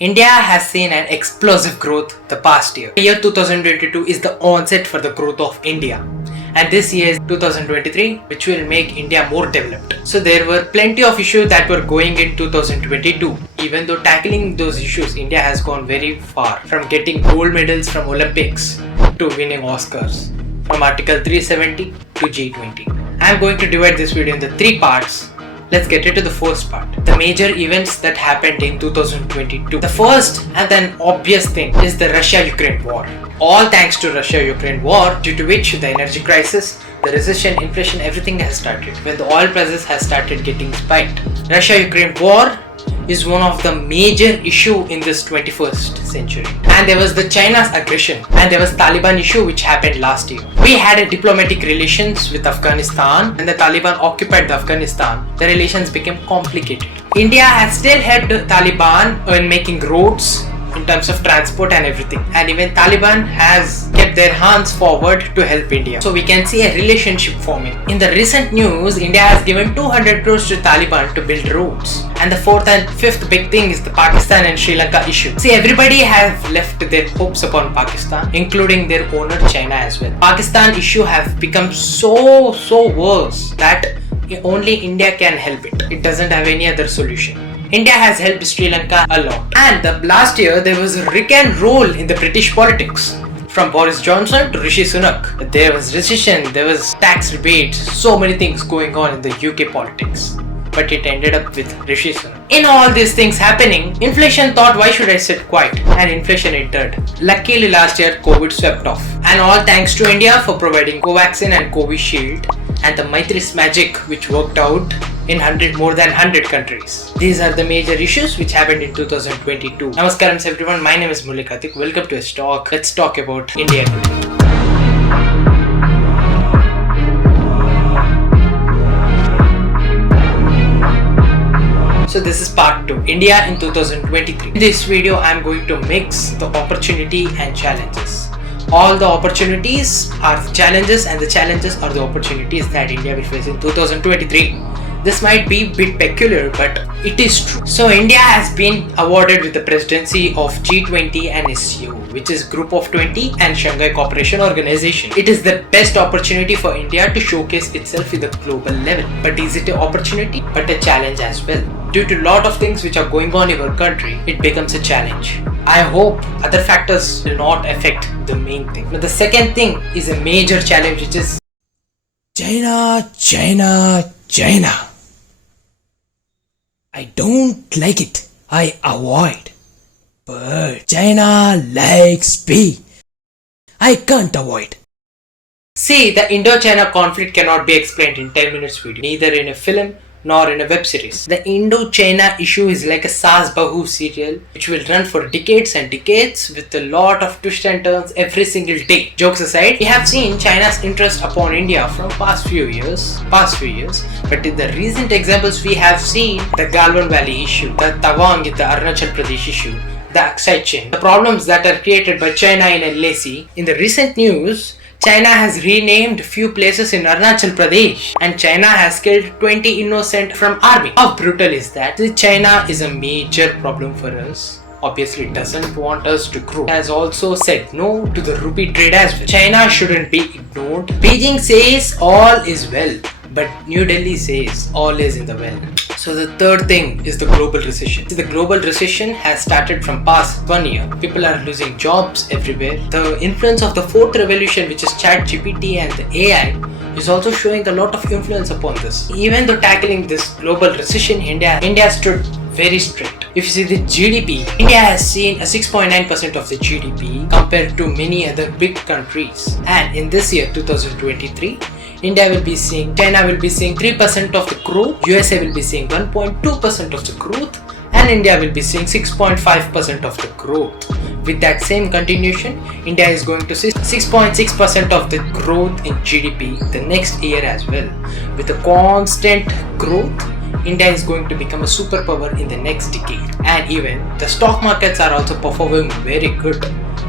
India has seen an explosive growth the past year. The year 2022 is the onset for the growth of India. And this year is 2023, which will make India more developed. So there were plenty of issues that were going in 2022. Even though tackling those issues, India has gone very far. From getting gold medals from Olympics to winning Oscars. From Article 370 to G20. I am going to divide this video into 3 parts. Let's get into the first part. The major events that happened in 2022. The first and an obvious thing is the Russia-Ukraine war. All thanks to Russia-Ukraine war, due to which the energy crisis, the recession, inflation, everything has started. When the oil prices has started getting spiked. Russia-Ukraine war is one of the major issue in this 21st century. And there was the China's aggression, and there was Taliban issue which happened last year. We had a diplomatic relations with Afghanistan, and the Taliban occupied the Afghanistan. The relations became complicated. India has still helped the Taliban in making roads in terms of transport and everything, and even Taliban has kept their hands forward to help India. So we can see a relationship forming. In the recent news, India has given 200 crores to Taliban to build roads. And the fourth and fifth big thing is the Pakistan and Sri Lanka issue. See, everybody have left their hopes upon Pakistan, including their owner China as well. Pakistan issue has become so worse that only India can help it. It doesn't have any other solution. India has helped Sri Lanka a lot. And last year there was a Rick and roll in the British politics. From Boris Johnson to Rishi Sunak. There was recession, there was tax rebates, so many things going on in the UK politics. But it ended up with Rishi Sunak. In all these things happening, inflation thought, why should I sit quiet? And inflation entered. Luckily last year COVID swept off. And all thanks to India for providing Covaxin and Covishield and the Maitri's magic which worked out in more than 100 countries. These are the major issues which happened in 2022. Namaskarams everyone, my name is Murali Karthik. Welcome to STalk. Let's talk about India today. So this is part 2, India in 2023. In this video, I am going to mix the opportunity and challenges. All the opportunities are the challenges and the challenges are the opportunities that India will face in 2023. This might be a bit peculiar, but it is true. So India has been awarded with the presidency of G20 and SCO, which is Group of 20 and Shanghai Cooperation Organization. It is the best opportunity for India to showcase itself in the global level. But is it an opportunity? But a challenge as well. Due to a lot of things which are going on in our country, it becomes a challenge. I hope other factors will not affect the main thing. But the second thing is a major challenge, which is China. I don't like it. I avoid. But China likes me. I can't avoid. See, the indo-china conflict cannot be explained in 10 minutes video, neither in a film nor in a web series. The Indo-China issue is like a Saas Bahu serial which will run for decades and decades with a lot of twists and turns every single day. Jokes aside, we have seen China's interest upon India from past few years, but in the recent examples we have seen the Galwan Valley issue, the Tawang in the Arunachal Pradesh issue, the Aksai chain, the problems that are created by China in LAC. In the recent news, China has renamed few places in Arunachal Pradesh and China has killed 20 innocent from army. How brutal is that? China is a major problem for us. Obviously it doesn't want us to grow. It has also said no to the rupee trade as well. China shouldn't be ignored. Beijing says all is well, but New Delhi says all is in the well. So the third thing is the global recession. The global recession has started from past 1 year. People are losing jobs everywhere. The influence of the fourth revolution, which is ChatGPT and the AI, is also showing a lot of influence upon this. Even though tackling this global recession, India stood very straight. If you see the GDP, India has seen a 6.9% of the GDP compared to many other big countries. And in this year 2023, China will be seeing 3% of the growth, USA will be seeing 1.2% of the growth, and India will be seeing 6.5% of the growth. With that same continuation, India is going to see 6.6% of the growth in GDP the next year as well. With a constant growth, India is going to become a superpower in the next decade. And even the stock markets are also performing very good.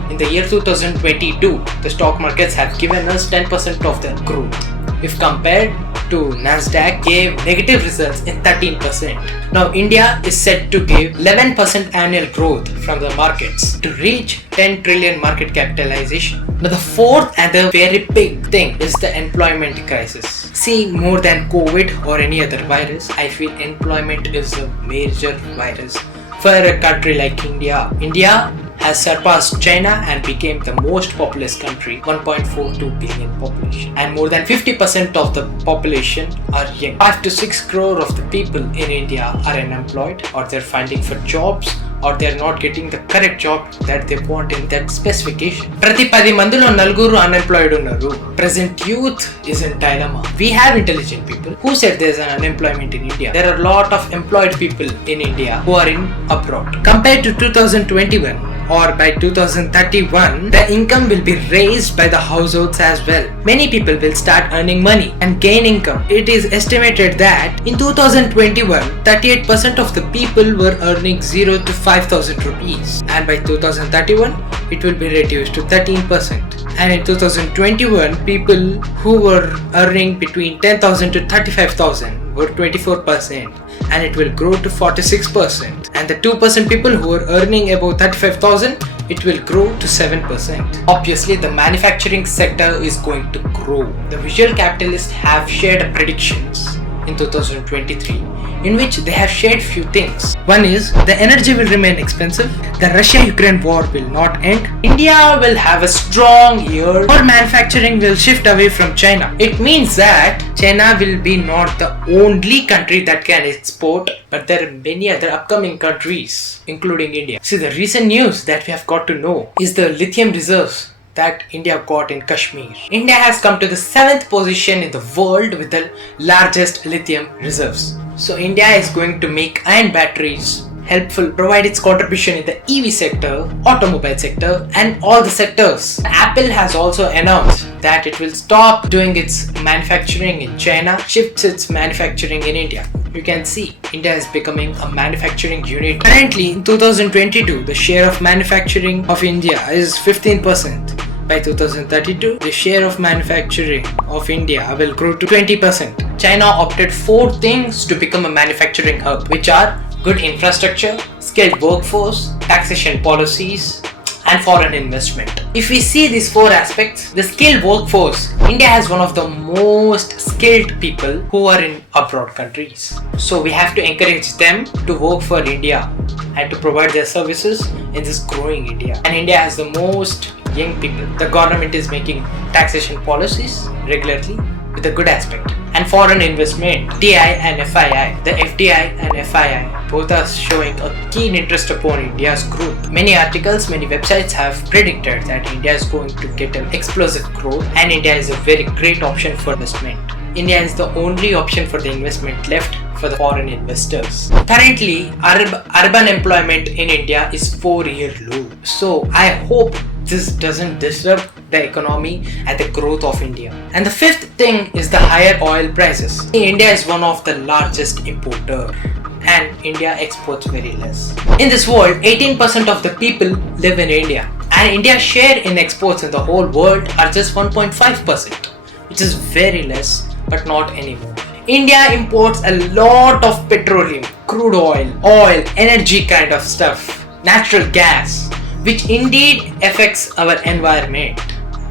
In the year 2022, the stock markets have given us 10% of the growth. If compared to Nasdaq gave negative results in 13%. Now India is set to give 11% annual growth from the markets to reach 10 trillion market capitalization. Now the fourth and the very big thing is the employment crisis. See, more than COVID or any other virus, I feel employment is a major virus for a country like India. India has surpassed China and became the most populous country, 1.42 billion population, and more than 50% of the population are young. 5 to 6 crore of the people in India are unemployed, or they're finding for jobs, or they're not getting the correct job that they want in that specification. Prati 10 mandilo nalguru unemployed unnaru. Present youth is in dilemma. We have intelligent people. Who said there's an unemployment in India? There are a lot of employed people in India who are in abroad. Compared to 2021, or by 2031, the income will be raised by the households as well. Many people will start earning money and gain income. It is estimated that in 2021, 38% of the people were earning 0 to 5,000 rupees, and by 2031, it will be reduced to 13%. And in 2021, people who were earning between 10,000 to 35,000 were 24%, and it will grow to 46%. And the 2% people who are earning above 35,000, it will grow to 7%. Obviously, the manufacturing sector is going to grow. The visual capitalists have shared predictions in 2023 in which they have shared few things. One is the energy will remain expensive, the Russia-Ukraine war will not end, India will have a strong year, or manufacturing will shift away from China. It means that China will be not the only country that can export, but there are many other upcoming countries, including India. See, the recent news that we have got to know is the lithium reserves that India got in Kashmir. India has come to the 7th position in the world with the largest lithium reserves. So India is going to make iron batteries helpful, provide its contribution in the EV sector, automobile sector, and all the sectors. Apple has also announced that it will stop doing its manufacturing in China, shifts its manufacturing in India. You can see India is becoming a manufacturing unit. Currently in 2022, the share of manufacturing of India is 15%. By 2032, the share of manufacturing of India will grow to 20%. China opted 4 things to become a manufacturing hub, which are good infrastructure, skilled workforce, taxation policies, and foreign investment. If we see these 4 aspects, the skilled workforce, India has one of the most skilled people who are in abroad countries. So we have to encourage them to work for India and to provide their services in this growing India. And India has the most young people. The government is making taxation policies regularly with a good aspect. And foreign investment, FDI and FII. The FDI and FII both are showing a keen interest upon India's growth. Many articles, many websites have predicted that India is going to get an explosive growth, and India is a very great option for investment. India is the only option for the investment left for the foreign investors. Currently, urban employment in India is 4-year low. So I hope this doesn't disrupt the economy and the growth of India. And the 5th thing is the higher oil prices. India is one of the largest importer, and India exports very less. In this world, 18% of the people live in India, and India's share in exports in the whole world are just 1.5%, which is very less, but not anymore. India imports a lot of petroleum, crude oil, energy kind of stuff, natural gas, which indeed affects our environment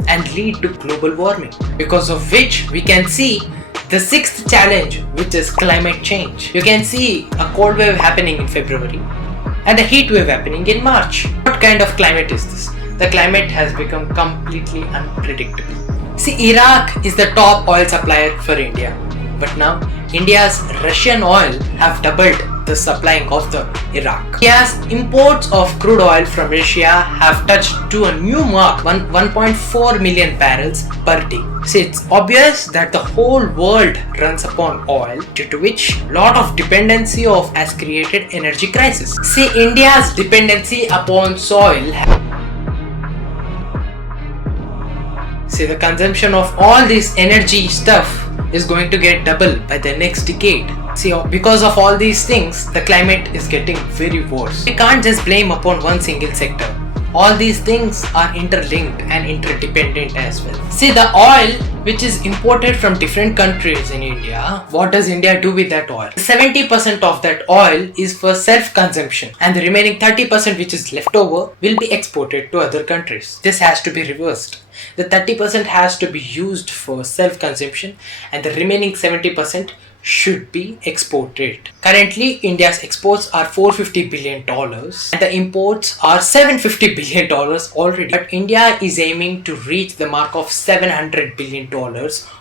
and lead to global warming, because of which we can see the 6th challenge, which is climate change. You can see a cold wave happening in February and a heat wave happening in March. What kind of climate is this? The climate has become completely unpredictable. See, Iraq is the top oil supplier for India, but now India's Russian oil have doubled the supplying of the Iraq. India's imports of crude oil from Russia have touched to a new mark, 1.4 million barrels per day. See, it's obvious that the whole world runs upon oil, due to which lot of dependency has created energy crisis. See, India's dependency upon soil. See, the consumption of all this energy stuff is going to get double by the next decade. See, because of all these things, the climate is getting very worse. We can't just blame upon one single sector. All these things are interlinked and interdependent as well. See, the oil which is imported from different countries in India, what does India do with that oil? 70% of that oil is for self-consumption, and the remaining 30% which is left over will be exported to other countries. This has to be reversed. The 30% has to be used for self-consumption, and the remaining 70% should be exported. Currently, India's exports are $450 billion and the imports are $750 billion already. But India is aiming to reach the mark of $700 billion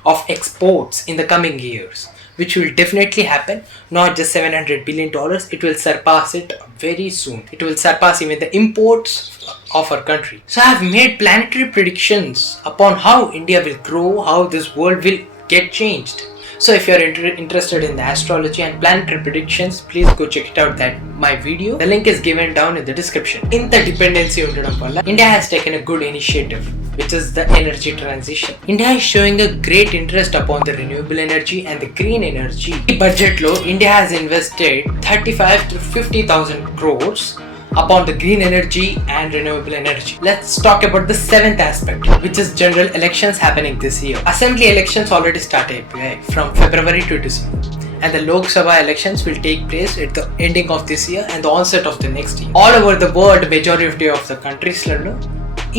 of exports in the coming years, which will definitely happen. Not just $700 billion, it will surpass it very soon. It will surpass even the imports of our country. So I have made planetary predictions upon how India will grow, how this world will get changed. So if you are interested in the astrology and planetary predictions, please go check it out, my video. The link is given down in the description. Interdependency undadam valla India has taken a good initiative, which is the energy transition. India is showing a great interest upon the renewable energy and the green energy. In budget lo, India has invested 35 to 50,000 crores upon the green energy and renewable energy. Let's talk about the seventh aspect, which is general elections happening this year. Assembly elections already started from February to December, and the Lok Sabha elections will take place at the ending of this year and the onset of the next year. All over the world, majority of the countries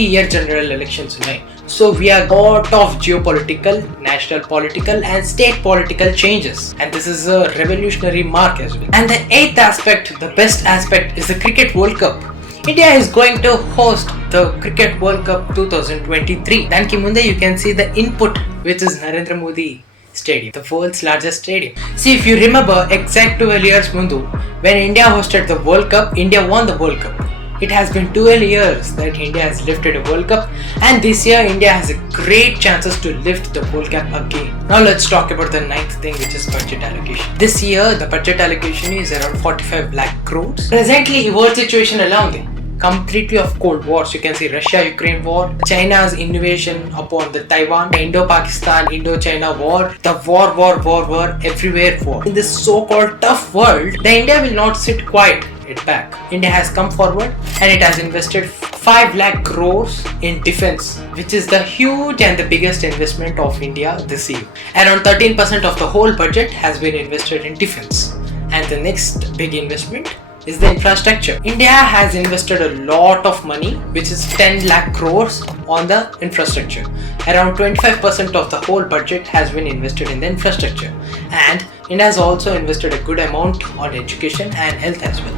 ఈ year general elections ఉన్నాయి. So we are lot of geopolitical, national political and state political changes, and this is a revolutionary mark as well. And the eighth aspect, the best aspect, is the Cricket World Cup. India is going to host the Cricket World Cup 2023. Danki munde you can see the input, which is Narendra Modi Stadium, the world's largest stadium. See, if you remember exact 12 years mundu, when India hosted the World Cup, India won the World Cup. It has been 12 years that India has lifted a World Cup, and this year India has a great chances to lift the World Cup again. Now let's talk about the ninth thing, which is budget allocation. This year the budget allocation is around 45 lakh crores. Presently, world situation around it completely of cold wars. You can see Russia-Ukraine war, China's invasion upon the Taiwan, the Indo-Pakistan, Indo-China war, the war, everywhere war. In this so-called tough world, the India will not sit quiet it back. India has come forward and it has invested 5 lakh crores in defense, which is the huge and the biggest investment of India this year. Around 13% of the whole budget has been invested in defense. And the next big investment is the infrastructure. India has invested a lot of money, which is 10 lakh crores on the infrastructure. Around 25% of the whole budget has been invested in the infrastructure. And India has also invested a good amount on education and health as well.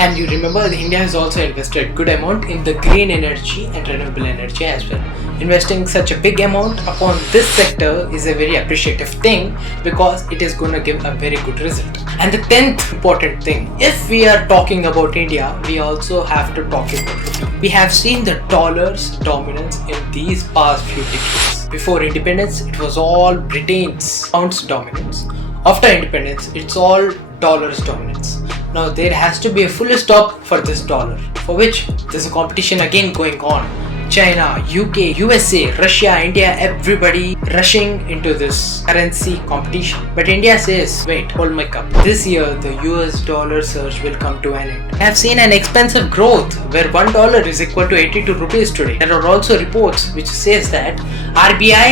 And you remember, India has also invested good amount in the green energy and renewable energy as well. Investing such a big amount upon this sector is a very appreciative thing, because it is going to give a very good result. And the 10th important thing, if we are talking about India, we also have to talk about rupee. We have seen the dollar's dominance in these past few decades. Before independence, it was all Britain's pound's dominance. After independence, it's all dollar's dominance. Now there has to be a full stop for this dollar, for which there's a competition again going on. China, UK, USA, Russia, India, everybody rushing into this currency competition. But India says, wait, hold my cup. This year, the US dollar surge will come to an end. I have seen an expensive growth where $1 is equal to 82 rupees today. There are also reports which says that RBI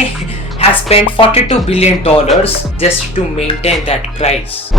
has spent $42 billion just to maintain that price.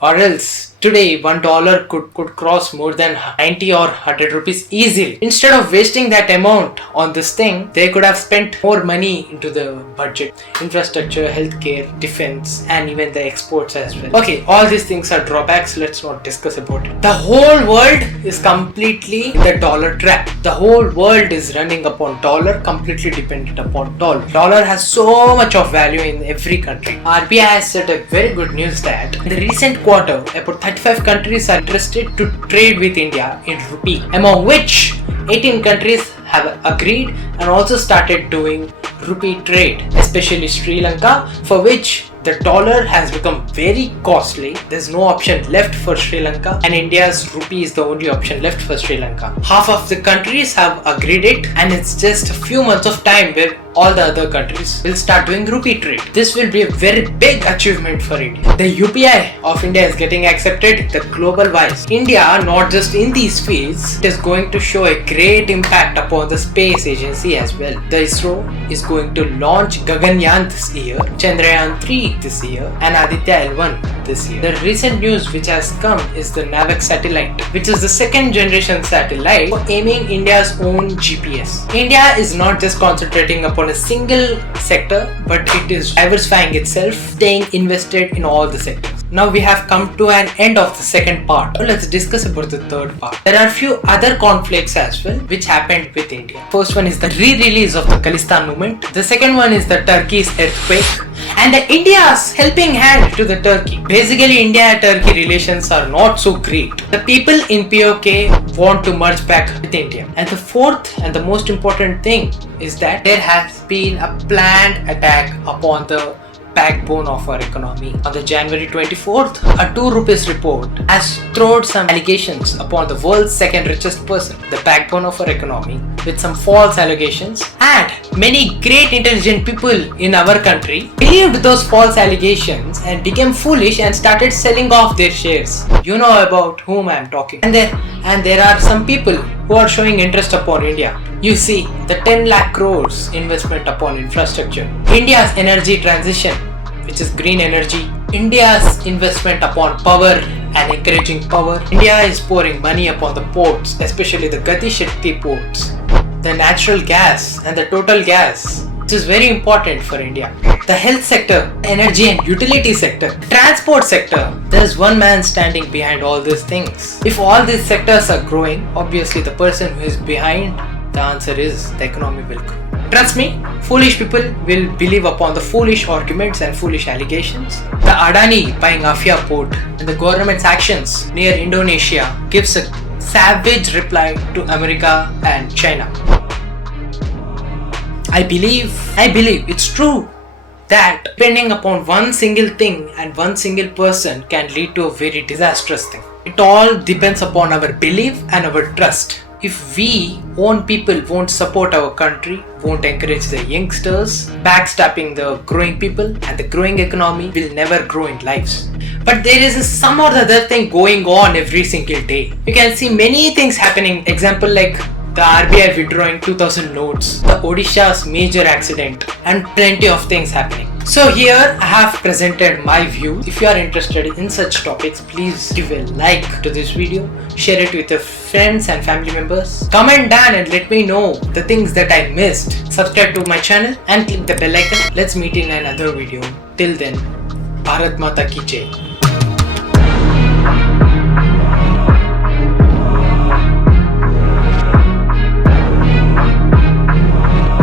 Or else today $1 could cross more than 90 or 100 rupees easily. Instead of wasting that amount on this thing, they could have spent more money into the budget, infrastructure, healthcare, defense, and even the exports as well. Okay, all these things are drawbacks. Let's not discuss about it. The whole world is completely in the dollar trap. The whole world is running upon dollar, completely dependent upon dollar. Dollar has so much of value in every country. RBI has said a very good news that in the recent quarter, about 35 countries are interested to trade with India in rupee, among which 18 countries have agreed and also started doing rupee trade, especially Sri Lanka, for which the dollar has become very costly. There's no option left for Sri Lanka, and India's rupee is the only option left for Sri Lanka. Half of the countries have agreed it, and it's just a few months of time where all the other countries will start doing rupee trade. This will be a very big achievement for India. The UPI of India is getting accepted the global wise. India, not just in these fields, it is going to show a great impact upon the space agency as well. The ISRO is going to launch Gaganyaan this year, Chandrayaan 3 this year, and Aditya L1 this year. The recent news which has come is the NAVEX satellite, which is the second generation satellite for aiming India's own GPS. India is not just concentrating upon a single sector, but it is diversifying itself, staying invested in all the sectors. Now we have come to an end of the second part. Now let's discuss about the third part. There are a few other conflicts as well which happened with India. First one is the re-release of the Khalistan movement. The second one is the Turkey's earthquake and the India's helping hand to the Turkey. Basically, India-Turkey relations are not so great. The people in POK want to merge back with India. And the fourth and the most important thing is that there has been a planned attack upon the backbone of our economy. On the January 24th, a 2 rupees report has thrown some allegations upon the world's second richest person, the backbone of our economy, with some false allegations, and many great intelligent people in our country believed those false allegations and became foolish and started selling off their shares. You know about whom I am talking. And there are some people who are showing interest upon India. You see, the 10 lakh crores investment upon infrastructure, India's energy transition, which is green energy, India's investment upon power and encouraging power. India is pouring money upon the ports, especially the Gati Shakti ports, the natural gas and the total gas, which is very important for India. The health sector, energy and utility sector, transport sector. There's one man standing behind all these things. If all these sectors are growing, obviously the person who is behind, the answer is the economy will grow. Trust me, foolish people will believe upon the foolish arguments and foolish allegations. The Adani buying Afia port and the government's actions near Indonesia gives a savage reply to America and China. I believe it's true that depending upon one single thing and one single person can lead to a very disastrous thing. It all depends upon our belief and our trust. If we own people won't support our country, won't encourage the youngsters, backstabbing the growing people, and the growing economy will never grow in lives. But there is some or the other thing going on every single day. You can see many things happening. Example like the RBI withdrawing 2000 notes, the Odisha's major accident, and plenty of things happening. So here I have presented my view. If you are interested in such topics, please give a like to this video, share it with your friends and family members. Comment down and let me know the things that I missed. Subscribe to my channel and click the bell icon. Let's meet in another video. Till then, Bharat Mata Ki Jai.